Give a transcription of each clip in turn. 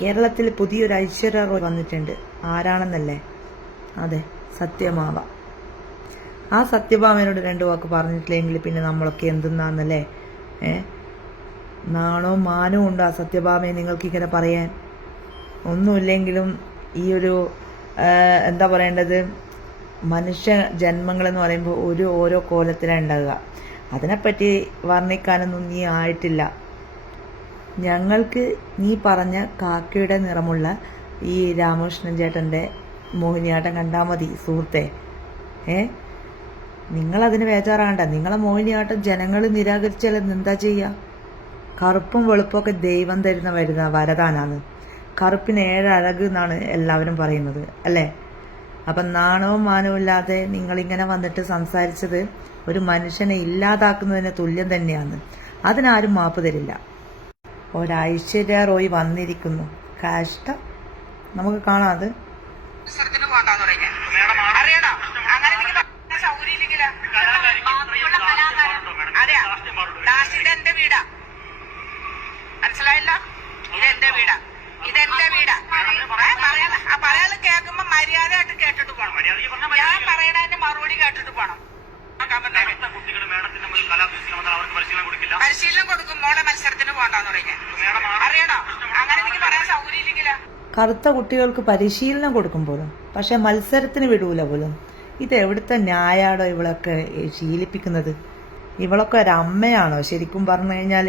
കേരളത്തിൽ പുതിയൊരു ഐശ്വര്യ റോയ് വന്നിട്ടുണ്ട്. ആരാണെന്നല്ലേ? അതെ സത്യമാവ. ആ സത്യഭാമയോട് രണ്ടു വാക്ക് പറഞ്ഞിട്ടില്ലെങ്കിൽ പിന്നെ നമ്മളൊക്കെ എന്തെന്നാന്നല്ലേ? ഏ? നാണോ മാനോ ഉണ്ടോ ആ സത്യഭാമയെ നിങ്ങൾക്ക് ഇങ്ങനെ പറയാൻ? ഒന്നുമില്ലെങ്കിലും ഈ ഒരു എന്താ പറയേണ്ടത്? മനുഷ്യ ജന്മങ്ങളെന്ന് പറയുമ്പോൾ ഒരു ഓരോ കോലത്തിലാണ് ഉണ്ടാകുക അതിനെപ്പറ്റി വർണിക്കാനൊന്നും നീ ആയിട്ടില്ല. ഞങ്ങൾക്ക് നീ പറഞ്ഞ കാക്കയുടെ നിറമുള്ള ഈ രാമകൃഷ്ണൻ ചേട്ടന്റെ മോഹിനിയാട്ടം കണ്ടാൽ മതി സുഹൃത്തെ. ഏ? നിങ്ങളതിന് വേചാറാകണ്ട നിങ്ങളെ മോഹിനിയാട്ടം ജനങ്ങൾ നിരാകരിച്ചാൽ എന്താ ചെയ്യുക കറുപ്പും വെളുപ്പൊക്കെ ദൈവം തരുന്ന വരുന്ന വരദാനാണ് കറുപ്പിന് ഏഴഴക് എന്നാണ് എല്ലാവരും പറയുന്നത് അല്ലേ? അപ്പം നാണവും മാനവും ഇല്ലാതെ നിങ്ങളിങ്ങനെ വന്നിട്ട് സംസാരിച്ചത് ഒരു മനുഷ്യനെ ഇല്ലാതാക്കുന്നതിന് തുല്യം തന്നെയാണ് അതിനാരും മാപ്പ് തരില്ല. ഒരൈശ്വര്യ റോയ് വന്നിരിക്കുന്നു. കാഷ്ടം. നമുക്ക് കാണാം അത്. വീടാ. വീടാ. വീടാ. പറയാതെ കേൾക്കുമ്പോ മര്യാദയായിട്ട് കേട്ടിട്ട് പോണം. ഞാൻ പറയണതിന്റെ മറുപടി കേട്ടിട്ട് പോണം. പരിശീലനം കൊടുക്കില്ല. പരിശീലനം കൊടുക്കും മോളെ മത്സരത്തിന് പോകണ്ടെന്ന് തുടങ്ങി അറിയണോ അങ്ങനെ എനിക്ക് പറയാൻ സൗകര്യമില്ലെങ്കിലാ. കറുത്ത കുട്ടികൾക്ക് പരിശീലനം കൊടുക്കും പോലും. പക്ഷെ മത്സരത്തിന് വിടൂല പോലും. ഇത് എവിടുത്തെ ന്യായാണോ ഇവളൊക്കെ ശീലിപ്പിക്കുന്നത്? ഇവളൊക്കെ ഒരു അമ്മയാണോ ശരിക്കും പറഞ്ഞു കഴിഞ്ഞാൽ?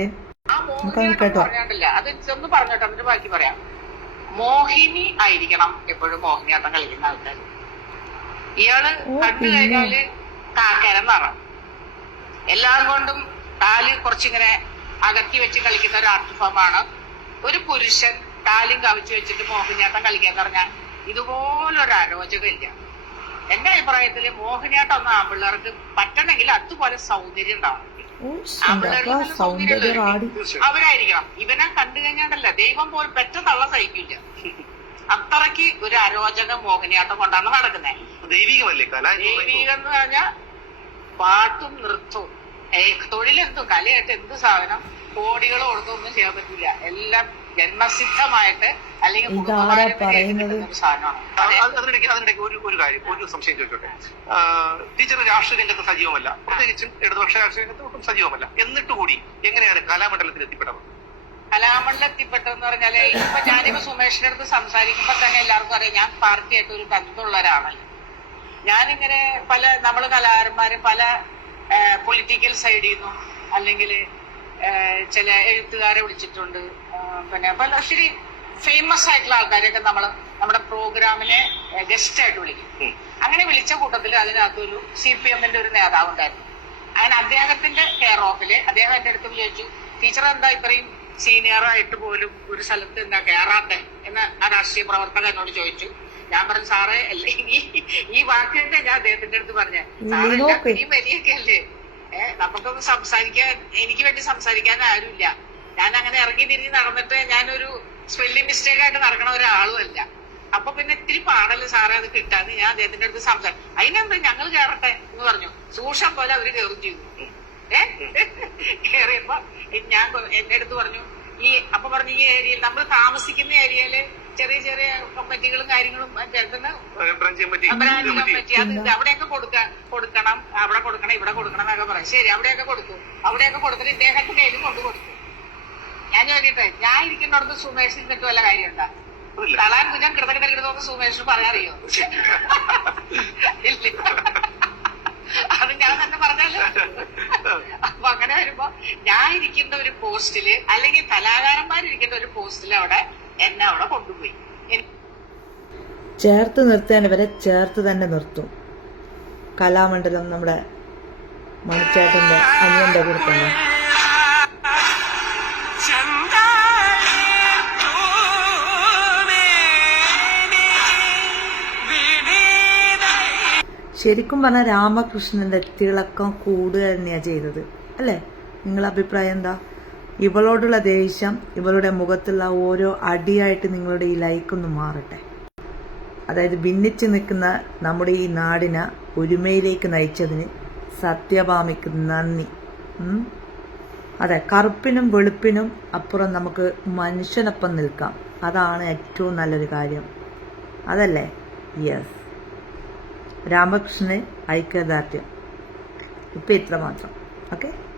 ആ നമുക്കത് കേട്ടോ. പറഞ്ഞിട്ടില്ല ഒന്ന് പറഞ്ഞോട്ടെ എന്നിട്ട് ബാക്കി പറയാം. മോഹിനി ആയിരിക്കണം എപ്പോഴും മോഹിനിയാട്ടം കളിക്കുന്ന ആൾക്കാർ ഇയാൾ കണ്ടു കഴിഞ്ഞാൽ കാക്കര നിറം എല്ലാം കൊണ്ടും കാൽ കുറച്ചിങ്ങനെ അകത്തി വെച്ച് കളിക്കുന്ന ഒരു ആർട്ട് ഫോമാണ് ഒരു പുരുഷൻ കാലും കവിച്ചു വെച്ചിട്ട് മോഹിനിയാട്ടം കളിക്കാൻ പറഞ്ഞാൽ ഇതുപോലൊരു അരോചകമില്ല. എന്റെ അഭിപ്രായത്തിൽ മോഹിനിയാട്ടം ഒന്നും ആമ്പിള്ളേർക്ക് പറ്റണമെങ്കിൽ അതുപോലെ സൗന്ദര്യം ആടി. അവരായിരിക്കണം. ഇവനെ കണ്ടു കഴിഞ്ഞാണ്ടല്ല ദൈവം പോലും പെറ്റ തള്ള സഹിക്കില്ല അത്രയ്ക്ക് ഒരു അരോചക മോഹിനിയാട്ടം കൊണ്ടാണ് നടക്കുന്നത്. ദൈവികമല്ലേ? ദൈവികം ദൈവീകം എന്ന് പറഞ്ഞാൽ പാട്ടും നൃത്തവും. തൊഴിലെന്തും കലയായിട്ട് എന്ത് സാധനം കോടികൾ കൊടുത്തൊന്നും ചെയ്യാൻ പറ്റില്ല എല്ലാം ജന്മസിദ്ധമായിട്ട് അല്ലെങ്കിൽ അതിനിടയ്ക്ക് ഒരു ഒരു കാര്യം ഒരു സംശയം ചോദിച്ചോട്ടെ ടീച്ചർ രാഷ്ട്രീയ രംഗത്ത് സജീവമല്ല. പ്രത്യേകിച്ചും ഇടതുപക്ഷ രാഷ്ട്രീയ രംഗത്ത് ഒട്ടും സജീവമല്ല. എന്നിട്ട് കൂടി എങ്ങനെയാണ് കലാമണ്ഡലത്തിൽ എത്തിപ്പെട്ടത്? കലാമണ്ഡലം എത്തിപ്പെട്ടെന്ന് പറഞ്ഞാൽ ഇപ്പൊ ഞാനിപ്പോ സുമേഷിന്റെ അടുത്ത് സംസാരിക്കുമ്പോ തന്നെ എല്ലാവർക്കും അറിയാം ഞാൻ പാർട്ടിയായിട്ട് ഒരു ബന്ധമുള്ള ഒരാളല്ല ഞാനിങ്ങനെ പല നമ്മൾ കലാകാരന്മാര് പല പൊളിറ്റിക്കൽ സൈഡിൽ നിന്നും അല്ലെങ്കിൽ ചില എഴുത്തുകാരെ വിളിച്ചിട്ടുണ്ട്. പിന്നെ പല ഒത്തിരി ഫേമസ് ആയിട്ടുള്ള ആൾക്കാരെയൊക്കെ നമ്മൾ നമ്മുടെ പ്രോഗ്രാമിനെ ഗസ്റ്റ് ആയിട്ട് വിളിക്കും. അങ്ങനെ വിളിച്ച കൂട്ടത്തിൽ അതിനകത്തൊരു സി പി എമ്മിന്റെ ഒരു നേതാവ് ഉണ്ടായിരുന്നു. അങ്ങനെ അദ്ദേഹത്തിന്റെ കെയർ ഓഫിൽ അദ്ദേഹം എന്റെ അടുത്ത് ചോദിച്ചു ടീച്ചർ എന്താ ഇത്രയും സീനിയറായിട്ട് പോലും ഒരു സ്ഥലത്ത് എന്താ കയറാത്തെ എന്ന് ആ രാഷ്ട്രീയ പ്രവർത്തകൻ എന്നോട് ചോദിച്ചു. ഞാൻ പറഞ്ഞു സാറേ അല്ലെ ഈ ഈ വാക്ക് തന്നെ ഞാൻ അദ്ദേഹത്തിന്റെ അടുത്ത് പറഞ്ഞ. സാറേ നീ വലിയൊക്കെ അല്ലേ ഏഹ് നമുക്കൊന്ന് സംസാരിക്കാൻ എനിക്ക് വേണ്ടി സംസാരിക്കാൻ ആരുമില്ല. ഞാൻ അങ്ങനെ ഇറങ്ങി തിരിഞ്ഞ് നടന്നിട്ട് ഞാനൊരു സ്പെല്ലിംഗ് മിസ്റ്റേക്ക് ആയിട്ട് നടക്കണ ഒരാളും അല്ല. അപ്പൊ പിന്നെ ഇത്തിരി പാടല്ലേ സാറേ അത് കിട്ടാന്ന് ഞാൻ അദ്ദേഹത്തിന്റെ അടുത്ത് സംസാരം അതിനെന്താ ഞങ്ങൾ കയറട്ടെ എന്ന് പറഞ്ഞു. സൂക്ഷം പോലെ അവർ കയറും ചെയ്തു. കയറിയപ്പോ ഞാൻ എന്റെ അടുത്ത് പറഞ്ഞു ഈ അപ്പൊ പറഞ്ഞു ഈ ഏരിയയിൽ നമ്മൾ താമസിക്കുന്ന ഏരിയയിൽ ചെറിയ ചെറിയ കമ്മിറ്റികളും കാര്യങ്ങളും ചേർക്കുന്ന ബ്രാഞ്ച് കമ്മിറ്റി അത് ഇത് അവിടെയൊക്കെ കൊടുക്ക കൊടുക്കണം അവിടെ കൊടുക്കണം ഇവിടെ കൊടുക്കണം എന്നൊക്കെ പറയും. ശരി അവിടെയൊക്കെ കൊടുത്തു അവിടെയൊക്കെ കൊടുത്തിട്ട് ഇദ്ദേഹത്തിന്റെ കയ്യിൽ കൊണ്ടു കൊടുത്തു ഞാൻ ചോദിക്കട്ടെ ഞാൻ ഇരിക്കുന്നിടത്ത് സുമേഷ് ഇരുന്നിട്ട് വല്ല കാര്യം ഉണ്ടാ തളാൻ കുഞ്ഞാൻ കിടന്നിട്ട് കിടന്നു സുമേഷ് പറയാറിയോ? ഇല്ല. അത് ഞാൻ തന്നെ പറഞ്ഞല്ലോ. അപ്പൊ അങ്ങനെ വരുമ്പോ ഞാൻ ഇരിക്കുന്ന ഒരു പോസ്റ്റിൽ അല്ലെങ്കിൽ കലാകാരന്മാരിരിക്കുന്ന ഒരു പോസ്റ്റിൽ അവിടെ എന്നെ അവിടെ കൊണ്ടുപോയി. ചേർത്ത് നിർത്താൻ ഇവരെ ചേർത്ത് തന്നെ നിർത്തും. കലാമണ്ഡലം നമ്മുടെ മണിച്ചേട്ടന്റെ അനിയന്റെ കൂടെ ശരിക്കും പറഞ്ഞാൽ രാമകൃഷ്ണന്റെ തിളക്കം കൂടുക തന്നെയാണ് ചെയ്തത്. അല്ലേ? നിങ്ങളുടെ അഭിപ്രായം എന്താ? ഇവളോടുള്ള ദേഷ്യം ഇവളുടെ മുഖത്തുള്ള ഓരോ അടിയായിട്ട് നിങ്ങളുടെ ഈ ലൈക്കൊന്ന് മാറട്ടെ. അതായത് ഭിന്നിച്ച് നിൽക്കുന്ന നമ്മുടെ ഈ നാടിനെ ഒരുമയിലേക്ക് നയിച്ചതിന് സത്യഭാമിക്ക് നന്ദി. അതെ കറുപ്പിനും വെളുപ്പിനും അപ്പുറം നമുക്ക് മനുഷ്യനൊപ്പം നിൽക്കാം. അതാണ് ഏറ്റവും നല്ലൊരു കാര്യം. അതല്ലേ? യെസ് രാമകൃഷ്ണന് ഐക്യദാർഢ്യം. ഇപ്പം ഇത്ര മാത്രം. ഓക്കെ